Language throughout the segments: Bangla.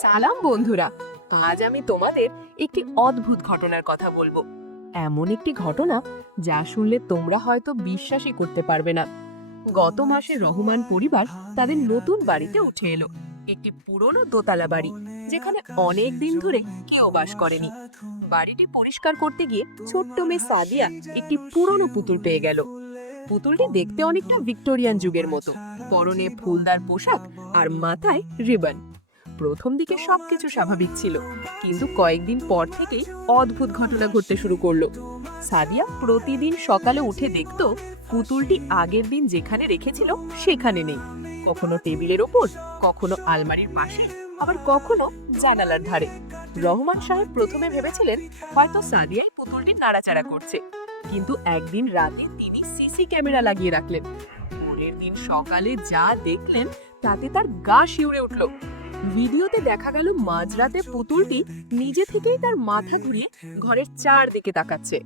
সালাম বন্ধুরা, আজ আমি তোমাদের একটি অদ্ভুত ঘটনার কথা বলবো। এমন একটি ঘটনা যা শুনলে তোমরা হয়তো বিশ্বাসই করতে পারবে না। গত মাসে রহমান পরিবার তাদের নতুন বাড়িতে উঠে এলো, একটি পুরনো দোতলা বাড়ি যেখানে অনেক দিন ধরে কেউ বাস করেনি। বাড়িটি পরিষ্কার করতে গিয়ে ছোট্ট মেয়ে সাদিয়া একটি পুরনো পুতুল পেয়ে গেল। পুতুলটি দেখতে অনেকটা ভিক্টোরিয়ান যুগের মতো, পরনে ফুলদার পোশাক আর মাথায় রিবন। প্রথম দিকে সবকিছু স্বাভাবিক ছিল, কিন্তু কয়েকদিন পর থেকেই অদ্ভুত ঘটনা ঘটতে শুরু করলো। সাদিয়া প্রতিদিন সকালে উঠে দেখতো পুতুলটি আগের দিন যেখানে রেখেছিল সেখানে নেই। কখনো টেবিলের ওপর, কখনো আলমারির পাশে, আবার কখনো জানালার ধারে। রহমান সাহেব প্রথমে ভেবেছিলেন হয়তো সাদিয়াই পুতুলটি নাড়াচাড়া করছে, কিন্তু একদিন রাতে তিনি সিসি ক্যামেরা লাগিয়ে রাখলেন। পরের দিন সকালে যা দেখলেন তাতে তার গা শিউরে উঠল। ভিডিওতে দেখা গেল মাঝরাতে পুতুলটি নিজে থেকেই তার মাথা ঘুরিয়ে ঘরের চারদিকে তাকাচ্ছে।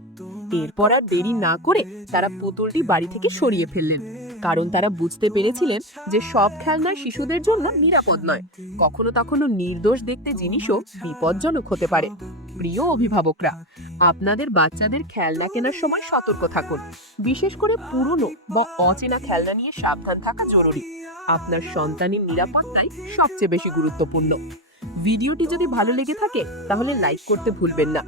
এরপর আর দেরি না করে তারা পুতুলটি বাড়ি থেকে সরিয়ে ফেললেন, কারণ তারা বুঝতে পেরেছিলেন যে সব খেলনা শিশুদের জন্য নিরাপদ নয়। কখনো কখনো নির্দোষ দেখতে জিনিসও বিপজ্জনক হতে পারে। প্রিয় অভিভাবকরা, আপনাদের বাচ্চাদের খেলনা কেনার সময় সতর্ক থাকুন। বিশেষ করে পুরনো বা অচেনা খেলনা নিয়ে সাবধান থাকা জরুরি। আপনার সন্তানের নিরাপত্তাই সবচেয়ে বেশি গুরুত্বপূর্ণ। ভিডিওটি যদি ভালো লেগে থাকে তাহলে লাইক করতে ভুলবেন না।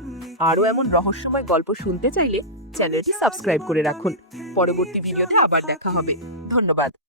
আরও এমন রহস্যময় গল্প শুনতে চাইলে চ্যানেলটি সাবস্ক্রাইব করে রাখুন। পরবর্তী ভিডিওতে আবার দেখা হবে। ধন্যবাদ।